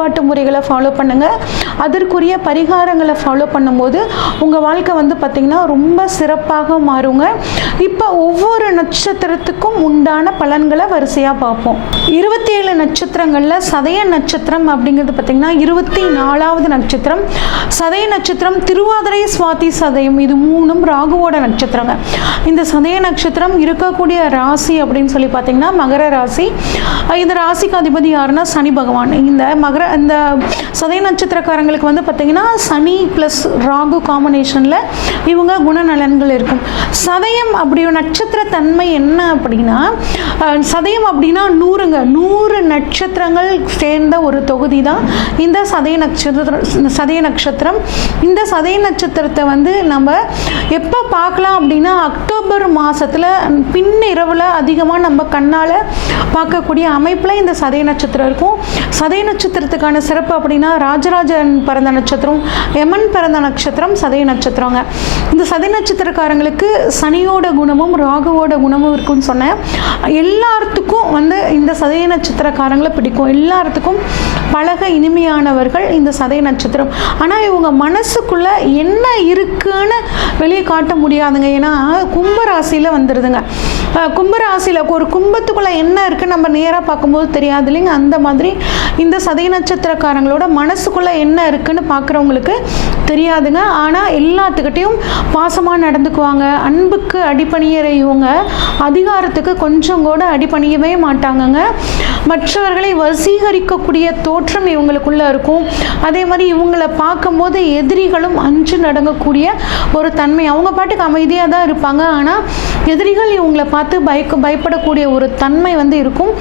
வழிபாட்டு முறைகளை ஃபாலோ பண்ணுங்க. அதற்குரிய பரிகாரங்களை ஃபாலோ பண்ணும்போது உங்கள் வாழ்க்கை வந்து பார்த்திங்கன்னா ரொம்ப சிறப்பாக மாறுங்க. இப்போ ஒவ்வொரு நட்சத்திரத்துக்கும் உண்டான பலன்களை வரிசையாக பார்ப்போம். இருபத்தி ஏழு நட்சத்திரங்களில் சதய நட்சத்திரம் அப்படிங்கிறது பார்த்திங்கன்னா இருபத்தி நாலாவது நட்சத்திரம். சதய நட்சத்திரம் திருவாதிரை சுவாதி சதயம். இது மூணும் ராகுவோட நட்சத்திரங்க. இந்த சதய நட்சத்திரம் இருக்கக்கூடிய ராசி அப்படின்னு சொல்லி பார்த்தீங்கன்னா மகர ராசி. இந்த ராசிக்கு அதிபதி யாருன்னா சனி பகவான். இந்த மகர இந்த சதய நட்சத்திரக்காரங்களுக்கு வந்து பார்த்தீங்கன்னா சனி ப்ளஸ் ராகு காம்பினேஷனில் இவங்க குணநலன்கள் இருக்கும். சதயம் அப்படி ஒரு நட்சத்திர தன்மை என்ன அப்படின்னா சதயம் அப்படின்னா நூறுங்க. நூறு நட்சத்திரங்கள் சேர்ந்த ஒரு தொகுதி தான் இந்த சதய நட்சத்திரம் சதய நட்சத்திரம். இந்த சதய நட்சத்திரத்தை வந்து நம்ம எப்போ பார்க்கலாம் அப்படின்னா அக்டோபர் மாதத்தில் பின்னிரவில் அதிகமாக நம்ம கண்ணால் பார்க்கக்கூடிய அமைப்பில் இந்த சதய நட்சத்திரம் இருக்கும். சதய நட்சத்திரத்துக்கான சிறப்பு அப்படின்னா ராஜராஜன் பிறந்த நட்சத்திரம் எமன் பிறந்த நட்சத்திரம் சதய நட்சத்திரங்க. இந்த சதய நட்சத்திரக்காரங்களுக்கு சனியோட குணமும் ராகுவோட குணமும் இருக்குன்னு சொன்னேன். எல்லாத்துக்கும் வந்து இந்த சதய நட்சத்திரக்காரங்களை பிடிக்கும். எல்லாத்துக்கும் பழக இனிமையானவர்கள் இந்த சதய நட்சத்திரம். ஆனால் இவங்க மனசுக்குள்ள என்ன இருக்குன்னு வெளியே காட்ட முடியாதுங்க. ஏன்னா கும்பராசியில் வந்துடுதுங்க கும்பராசியில் ஒரு கும்பத்துக்குள்ளே என்ன இருக்குன்னு நம்ம நேராக பார்க்கும்போது தெரியாது இல்லைங்க அந்த மாதிரி இந்த சதய நட்சத்திரக்காரங்களோட மனசுக்குள்ள என்ன இருக்குன்னு பார்க்குறவங்களுக்கு தெரியாதுங்க. ஆனால் எல்லாத்துக்கிட்டையும் பாசமாக நடந்துக்குவாங்க. அன்புக்கு அடிபணியிற இவங்க அதிகாரத்துக்கு கொஞ்சம் கூட அடிபணியவே மாட்டாங்கங்க. மற்றவர்களை வசீகரிக்கக்கூடிய தோற்றம் இவங்களுக்குள்ள இருக்கும். அதே மாதிரி இவங்களை பார்க்கும்போது எதிரிகளும் அஞ்சு நடங்கக்கூடிய ஒரு தன்மை. அவங்க பாட்டுக்கு அமைதியாக தான் இருப்பாங்க. ஆனால் எதிரிகள் இவங்களை பார்த்து பயக்க பயப்படக்கூடிய ஒரு தன்மை வந்து இருக்கும்.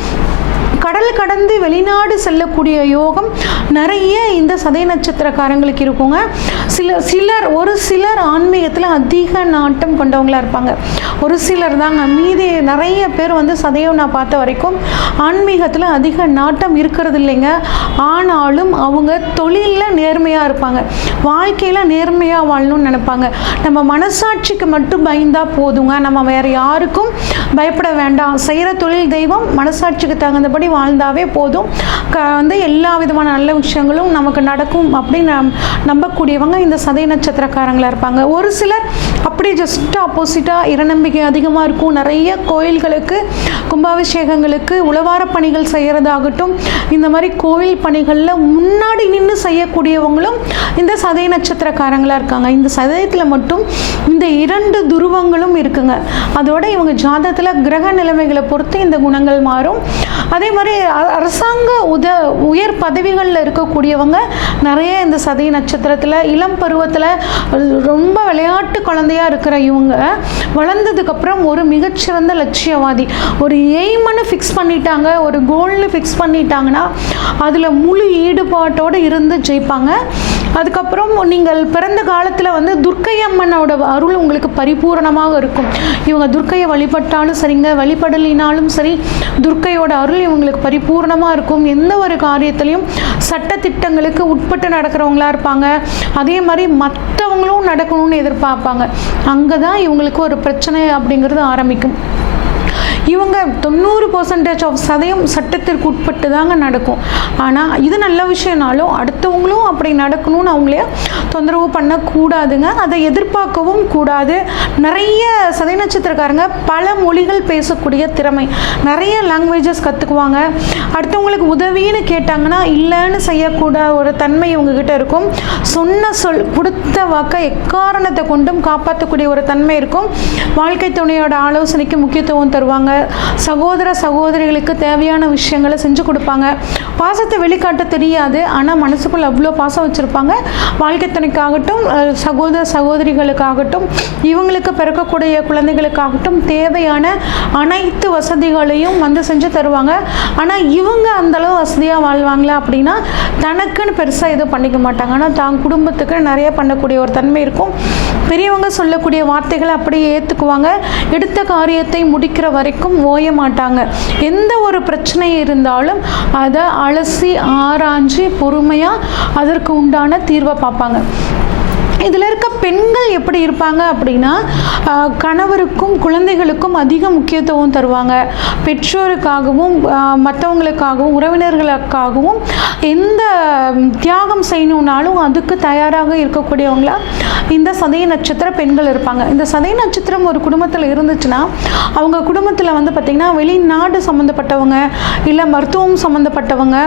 கடல் கடந்து வெளிநாடு செல்லக்கூடிய யோகம் நிறைய இந்த சதய நட்சத்திரக்காரங்களுக்கு இருக்குங்க. சில சிலர் ஒரு சிலர் ஆன்மீகத்தில் அதிக நாட்டம் கொண்டவங்களாக இருப்பாங்க. ஒரு சிலர் தாங்க மீதி நிறைய பேர் வந்து சதயம் நான் பார்த்த வரைக்கும் ஆன்மீகத்தில் அதிக நாட்டம் இருக்கிறது இல்லைங்க ஆனாலும் அவங்க தொழிலில் நேர்மையாக இருப்பாங்க. வாழ்க்கையில் நேர்மையாக வாழணும்னு நினைப்பாங்க. நம்ம மனசாட்சிக்கு மட்டும் பயந்தா போதுங்க. நம்ம வேற யாருக்கும் பயப்பட வேண்டாம். செய்கிற தொழில் தெய்வம் மனசாட்சிக்கு தகுந்தபடி வாழ்ந்தாவே போதும். க வந்து எல்லா விதமான நல்ல விஷயங்களும் நமக்கு நடக்கும் அப்படின்னு நம் நம்பக்கூடியவங்க இந்த சதய நட்சத்திரக்காரங்களாக இருப்பாங்க. ஒரு சிலர் அப்படியே ஜஸ்ட் ஆப்போசிட்டாக இறநம்பிக்கை அதிகமாக இருக்கும். நிறைய கோயில்களுக்கு கும்பாபிஷேகங்களுக்கு உழவார பணிகள் செய்கிறதாகட்டும் இந்த மாதிரி கோவில் பணிகளில் முன்னாடி நின்று செய்யக்கூடியவங்களும் இந்த சதய நட்சத்திரக்காரங்களாக இருக்காங்க. இந்த சதயத்தில் மட்டும் இந்த இரண்டு துருவங்களும் இருக்குங்க. அதோட இவங்க ஜாதகத்தில் கிரக நிலைமைகளை பொறுத்து இந்த குணங்கள் மாறும். அதே அதே மாதிரி அரசாங்க உத உயர் பதவிகளில் இருக்கக்கூடியவங்க நிறைய இந்த சதய நட்சத்திரத்தில் இளம் பருவத்தில் ரொம்ப விளையாட்டு குழந்தையாக இருக்கிற இவங்க வளர்ந்ததுக்கப்புறம் ஒரு மிகச்சிறந்த லட்சியவாதி. ஒரு எய்மனு ஃபிக்ஸ் பண்ணிட்டாங்க ஒரு கோல்னு ஃபிக்ஸ் பண்ணிட்டாங்கன்னா அதில் முழு ஈடுபாட்டோடு இருந்து ஜெயிப்பாங்க. அதுக்கப்புறம் நீங்கள் பிறந்த காலத்தில் வந்து துர்க்கை அம்மனோட அருள் உங்களுக்கு பரிபூரணமாக இருக்கும். இவங்க துர்க்கையை வழிபட்டாலும் சரிங்க வழிபடலினாலும் சரி துர்க்கையோட அருள் இவங்களுக்கு பரிபூரணமாக இருக்கும். எந்த ஒரு காரியத்திலையும் சட்டத்திட்டங்களுக்கு உட்பட்டு நடக்கிறவங்களா இருப்பாங்க. அதே மாதிரி மற்றவங்களும் நடக்கணும்னு எதிர்பார்ப்பாங்க. அங்கே தான் இவங்களுக்கு ஒரு பிரச்சனை அப்படிங்கிறது ஆரம்பிக்கும். இவங்க தொண்ணூறு பர்சன்டேஜ் ஆஃப் சதயம் சட்டத்திற்கு உட்பட்டு தாங்க நடக்கும். ஆனால் இது நல்ல விஷயம்னாலும் அடுத்தவங்களும் அப்படி நடக்கணும்னு அவங்களே தொந்தரவு பண்ணக்கூடாதுங்க. அதை எதிர்பார்க்கவும் கூடாது. நிறைய சதய நட்சத்திரக்காரங்க பல மொழிகள் பேசக்கூடிய திறமை. நிறைய லாங்குவேஜஸ் கற்றுக்குவாங்க அடுத்தவங்களுக்கு உதவின்னு கேட்டாங்கன்னா இல்லைன்னு செய்யக்கூட ஒரு தன்மை இவங்ககிட்ட இருக்கும். சொன்ன சொல் கொடுத்த வாக்கை எக்காரணத்தை கொண்டும் காப்பாற்றக்கூடிய ஒரு தன்மை இருக்கும். வாழ்க்கை துணையோட ஆலோசனைக்கு முக்கியத்துவம் தருவாங்க. சகோதர சகோதரிகளுக்கு தேவையான விஷயங்களை செஞ்சு கொடுப்பாங்க. பாசத்தை வெளிக்காட்ட தெரியாது. ஆனால் மனசுக்குள்ள அவ்வளோ பாசம் வச்சுருப்பாங்க. வாழ்க்கை துணைக்காகட்டும் சகோதர சகோதரிகளுக்காகட்டும் இவங்களுக்கு பிறக்கக்கூடிய குழந்தைகளுக்காகட்டும் தேவையான அனைத்து வசதிகளையும் வந்து செஞ்சு தருவாங்க. ஆனால் இவங்க அந்தளவு வசதியாக வாழ்வாங்களா அப்படின்னா தனக்குன்னு பெருசாக எதுவும் பண்ணிக்க மாட்டாங்க. ஆனால் தான் குடும்பத்துக்கு நிறைய பண்ணக்கூடிய ஒரு தன்மை இருக்கும். பெரியவங்க சொல்லக்கூடிய வார்த்தைகளை அப்படியே ஏற்றுக்குவாங்க எடுத்த காரியத்தை முடிக்கிற வரைக்கும் ஓய மாட்டாங்க. எந்த ஒரு பிரச்சனை இருந்தாலும் அதை அலசி ஆராய்ஞ்சு பொறுமையாக அதற்கு உண்டான தீர்வை பார்ப்பாங்க. இதில் இருக்க பெண்கள் எப்படி இருப்பாங்க அப்படின்னா கணவருக்கும் குழந்தைகளுக்கும் அதிக முக்கியத்துவம் தருவாங்க. பெற்றோருக்காகவும் மற்றவங்களுக்காகவும் உறவினர்களுக்காகவும் எந்த தியாகம் செய்யணுன்னாலும் அதுக்கு தயாராக இருக்கக்கூடியவங்களா இந்த சதய நட்சத்திர பெண்கள் இருப்பாங்க. இந்த சதய நட்சத்திரம் ஒரு குடும்பத்தில் இருந்துச்சுன்னா அவங்க குடும்பத்தில் வந்து பார்த்திங்கன்னா வெளிநாடு சம்மந்தப்பட்டவங்க இல்லை மருத்துவம் சம்மந்தப்பட்டவங்க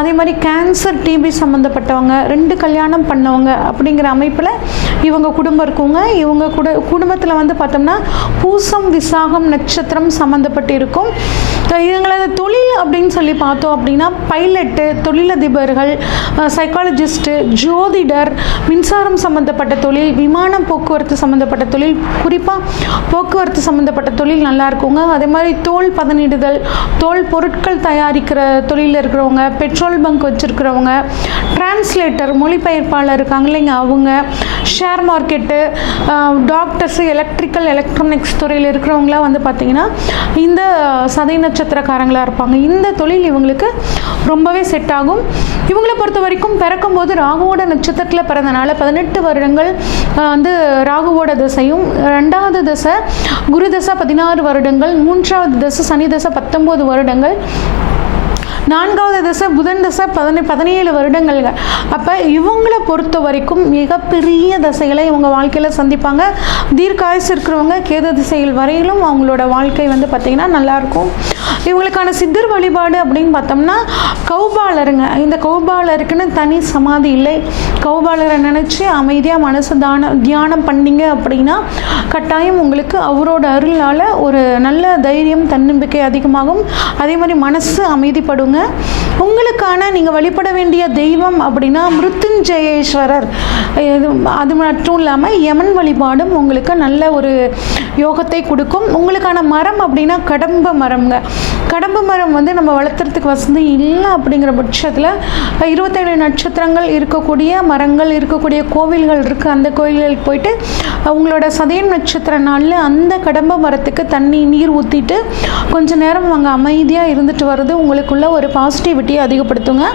அதே மாதிரி கேன்சர் டிபி சம்மந்தப்பட்டவங்க ரெண்டு கல்யாணம் பண்ணவங்க அப்படிங்கிற அமைப்பில் இவங்க குடும்பம் இருக்குங்க. இவங்க குட குடும்பத்தில் வந்து பார்த்தோம்னா பூசம் விசாகம் நட்சத்திரம் சம்மந்தப்பட்டு இருக்கும் எங்களது தொழில் அப்படின்னு சொல்லி பார்த்தோம் அப்படின்னா பைலட்டு தொழிலதிபர்கள் சைக்காலஜிஸ்ட்டு ஜோதிடர் மின்சாரம் சம்மந்தப்பட்ட தொழில் விமானம் போக்குவரத்து சம்மந்தப்பட்ட தொழில் குறிப்பாக போக்குவரத்து சம்மந்தப்பட்ட தொழில் நல்லா இருக்குங்க. அதே மாதிரி தோல் பதனிடுதல் தோல் பொருட்கள் தயாரிக்கிற தொழிலில் இருக்கிறவங்க பெட்ரோல் பங்க் வச்சுருக்கிறவங்க டிரான்ஸ்லேட்டர் மொழிபெயர்ப்பாளர் இருக்காங்க இல்லைங்க அவங்க share market doctors electrical electronics துறையில் இருக்கிறவங்களாம் வந்து பார்த்திங்கன்னா இந்த uh, சதை நட்சத்திரக்காரங்களாக இருப்பாங்க. இந்த தொழில் இவங்களுக்கு ரொம்பவே செட் ஆகும். இவங்களை பொறுத்த வரைக்கும் பிறக்கும்போது ராகுவோட நட்சத்திரத்தில் பிறந்தனால பதினெட்டு வருடங்கள் uh, வந்து ராகுவோட திசையும் ரெண்டாவது தசை குரு தசை பதினாறு வருடங்கள் மூன்றாவது தசை சனி தசை பத்தொம்போது வருடங்கள் நான்காவது தசை புதன் தசை பதினே பதினேழு வருடங்கள். அப்போ இவங்களை பொறுத்த வரைக்கும் மிகப்பெரிய தசைகளை இவங்க வாழ்க்கையில் சந்திப்பாங்க. தீர்க்காயசு இருக்கிறவங்க கேது திசைகள் வரையிலும் அவங்களோட வாழ்க்கை வந்து பார்த்திங்கன்னா நல்லாயிருக்கும் இவங்களுக்கான சித்தர் வழிபாடு அப்படின்னு பார்த்தோம்னா கௌபாலருங்க. இந்த கௌபாலருக்குன்னு தனி சமாதி இல்லை. கௌபாலரை நினச்சி அமைதியாக மனசு தான தியானம் பண்ணீங்க அப்படின்னா கட்டாயம் உங்களுக்கு அவரோட அருளால் ஒரு நல்ல தைரியம் தன்னம்பிக்கை அதிகமாகும். அதே மாதிரி மனசு அமைதிப்படுங்க. உங்களுக்கான நீங்கள் வழிபட வேண்டிய தெய்வம் அப்படின்னா மிருத்துஞ்சயேஸ்வரர் அது மட்டும் இல்லாமல் யமன் வழிபாடும் உங்களுக்கு நல்ல ஒரு யோகத்தை கொடுக்கும். உங்களுக்கான மரம் அப்படின்னா கடம்ப மரம்ங்க. கடம்ப மரம் வந்து நம்ம வளர்த்துறதுக்கு வசதி இல்லை அப்படிங்கிற பட்சத்தில் இருபத்தேழு நட்சத்திரங்கள் இருக்கக்கூடிய மரங்கள் இருக்கக்கூடிய கோவில்கள் இருக்குது அந்த கோவில்களுக்கு போயிட்டு உங்களோட சதயம் நட்சத்திர நாளில் அந்த கடம்ப மரத்துக்கு தண்ணி நீர் ஊற்றிட்டு கொஞ்சம் நேரம் அங்கே அமைதியாக இருந்துட்டு வர்றது உங்களுக்குள்ள ஒரு பாசிட்டிவிட்டியை அதிகப்படுத்துங்க.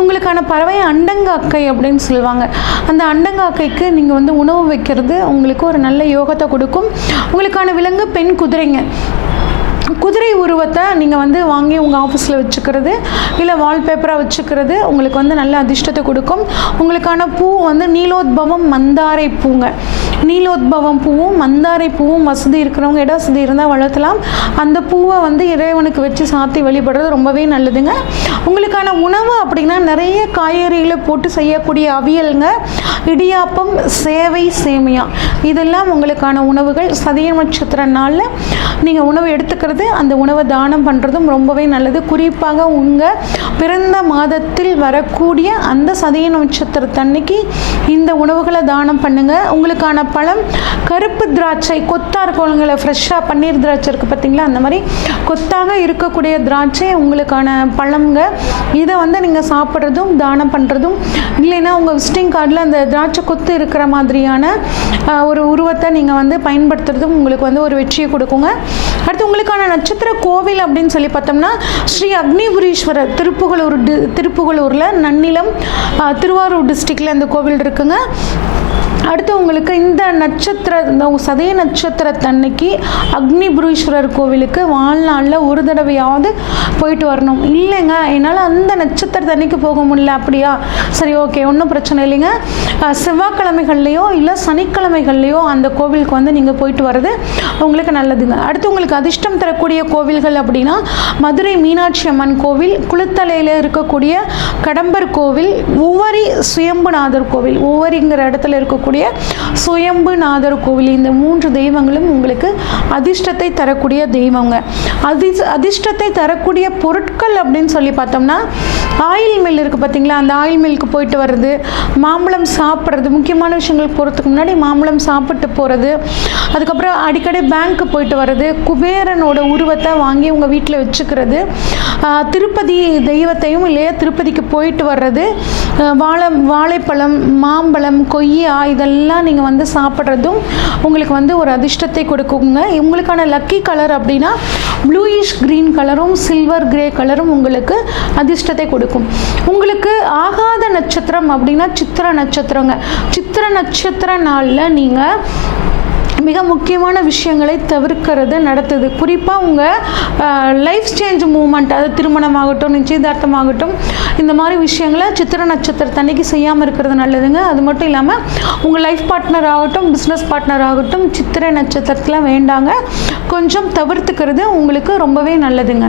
உங்களுக்கான பறவை அண்டங்காக்கை அப்படின்னு சொல்லுவாங்க. அந்த அண்டங்காக்கைக்கு நீங்கள் வந்து உணவு வைக்கிறது உங்களுக்கு ஒரு நல்ல யோகத்தை கொடுக்கும். உங்களுக்கான விலங்கு பெண் குதிரைங்க. குதிரை உருவத்தை நீங்கள் வந்து வாங்கி உங்கள் ஆஃபீஸில் வச்சுக்கிறது இல்லை வால்பேப்பராக வச்சுக்கிறது உங்களுக்கு வந்து நல்ல அதிர்ஷ்டத்தை கொடுக்கும். உங்களுக்கான பூ வந்து நீலோத்பவம் மந்தாரை பூங்க. நீலோத்பவம் பூவும் மந்தாரை பூவும் வசதி இருக்கிறவங்க இட வசதி இருந்தால் வளர்த்தலாம். அந்த பூவை வந்து இறைவனுக்கு வச்சு சாத்தி வழிபடுறது ரொம்பவே நல்லதுங்க. உங்களுக்கான உணவு அப்படின்னா நிறைய காய்கறிகளை போட்டு செய்யக்கூடிய அவியலுங்க. இடியாப்பம் சேவை சேமியா. இதெல்லாம் உங்களுக்கான உணவுகள். சதய நட்சத்திர நாளில் நீங்கள் உணவு எடுத்துக்கிறது அந்த உணவை தானம் பண்ணுறதும் ரொம்பவே நல்லது. குறிப்பாக உங்கள் பிறந்த மாதத்தில் வரக்கூடிய அந்த சதய நட்சத்திரத்தன்னைக்கு இந்த உணவுகளை தானம் பண்ணுங்கள் உங்களுக்கான பழம் கருப்பு திராட்சை கொத்தா இருக்கவங்களை ஃப்ரெஷ்ஷாக பன்னீர் திராட்சை இருக்குது பார்த்தீங்களா அந்த மாதிரி கொத்தாக இருக்கக்கூடிய திராட்சை உங்களுக்கான பழங்க இதை வந்து நீங்கள் சாப்பிட்றதும் தானம் பண்ணுறதும் இல்லைன்னா உங்கள் விசிட்டிங் கார்டில் அந்த திராட்சை கொத்து இருக்கிற மாதிரியான ஒரு உருவத்தை நீங்கள் வந்து பயன்படுத்துறதும் உங்களுக்கு வந்து ஒரு வெற்றியை கொடுக்குங்க. அடுத்து உங்களுக்கான நட்சத்திர கோவில் அப்படின்னு சொல்லி பார்த்தோம்னா ஸ்ரீ அக்னிபுரீஸ்வரர் திருப்புகலூர் டி திருப்புகலூரில் நன்னிலம் திருவாரூர் டிஸ்ட்ரிக்டில் அந்த கோவில் இருக்குங்க. அடுத்து உங்களுக்கு இந்த நட்சத்திர இந்த சதய நட்சத்திரத்தன்னைக்கு அக்னிபுரீஸ்வரர் கோவிலுக்கு வாழ்நாளில் ஒரு தடவையாவது போயிட்டு வரணும். இல்லைங்க என்னால் அந்த நட்சத்திரத்தன்னைக்கு போக முடியல அப்படியா? சரி ஓகே ஒன்றும் பிரச்சனை இல்லைங்க. செவ்வாய்க்கிழமைகள்லையோ இல்லை சனிக்கிழமைகள்லையோ அந்த கோவிலுக்கு வந்து நீங்கள் போயிட்டு வர்றது உங்களுக்கு நல்லதுங்க. அடுத்து உங்களுக்கு அதிர்ஷ்டம் தரக்கூடிய கோவில்கள் அப்படின்னா மதுரை மீனாட்சி அம்மன் கோவில் குளித்தலையில் இருக்கக்கூடிய கடம்பர் கோவில் உவரி சுயம்புநாதர் கோவில். உவரிங்கிற இடத்துல இருக்கக்கூடிய சுயம்புநாதர் கோவில். இந்த மூன்று தெய்வங்களும் உங்களுக்கு அதிர்ஷ்டத்தை தரக்கூடிய தெய்வங்க. அதி அதிர்ஷ்டத்தை தரக்கூடிய பொருட்கள் அப்படின்னு சொல்லி பார்த்தோம்னா ஆயில் மில் இருக்குது பார்த்தீங்களா? அந்த ஆயில் மில்க்கு போயிட்டு வர்றது மாம்பழம் சாப்பிட்றது முக்கியமான விஷயங்களுக்கு போகிறதுக்கு முன்னாடி மாம்பழம் சாப்பிட்டு போகிறது அதுக்கப்புறம் அடிக்கடி பேங்க்கு போயிட்டு வர்றது குபேரனோட உருவத்தை வாங்கி உங்கள் வீட்டில் வச்சுக்கிறது திருப்பதி தெய்வத்தையும் இல்லையா திருப்பதிக்கு போயிட்டு வர்றது வாழை வாழைப்பழம் மாம்பழம் கொய்யா இதெல்லாம் நீங்கள் வந்து சாப்பிட்றதும் உங்களுக்கு வந்து ஒரு அதிர்ஷ்டத்தை கொடுக்குங்க. உங்களுக்கான லக்கி கலர் அப்படின்னா ப்ளூயிஷ் க்ரீன் கலரும் சில்வர் கிரே கலரும் உங்களுக்கு அதிர்ஷ்டத்தை கொடுக்கும். உங்களுக்கு ஆகாத நட்சத்திரம் அப்படின்னா சித்திர நட்சத்திரங்க. சித்திர நட்சத்திர நாளில் நீங்கள் மிக முக்கியமான விஷயங்களை தவிர்க்கிறது நடத்துது. குறிப்பாக உங்கள் லைஃப் சேஞ்ச் மூமெண்ட் அது திருமணமாகட்டும் நிச்சயதார்த்தமாகட்டும் இந்த மாதிரி விஷயங்களை சித்திர நட்சத்திரத்தன்னைக்கு செய்யாமல் இருக்கிறது நல்லதுங்க. அது மட்டும் இல்லாமல் உங்கள் லைஃப் பார்ட்னர் ஆகட்டும் பிஸ்னஸ் பார்ட்னர் ஆகட்டும் சித்திரை நட்சத்திரத்தில் வேண்டாங்க. கொஞ்சம் தவிர்த்துக்கிறது உங்களுக்கு ரொம்பவே நல்லதுங்க.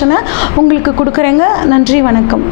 உங்களுக்கு கொடுக்குறேங்க. நன்றி வணக்கம்.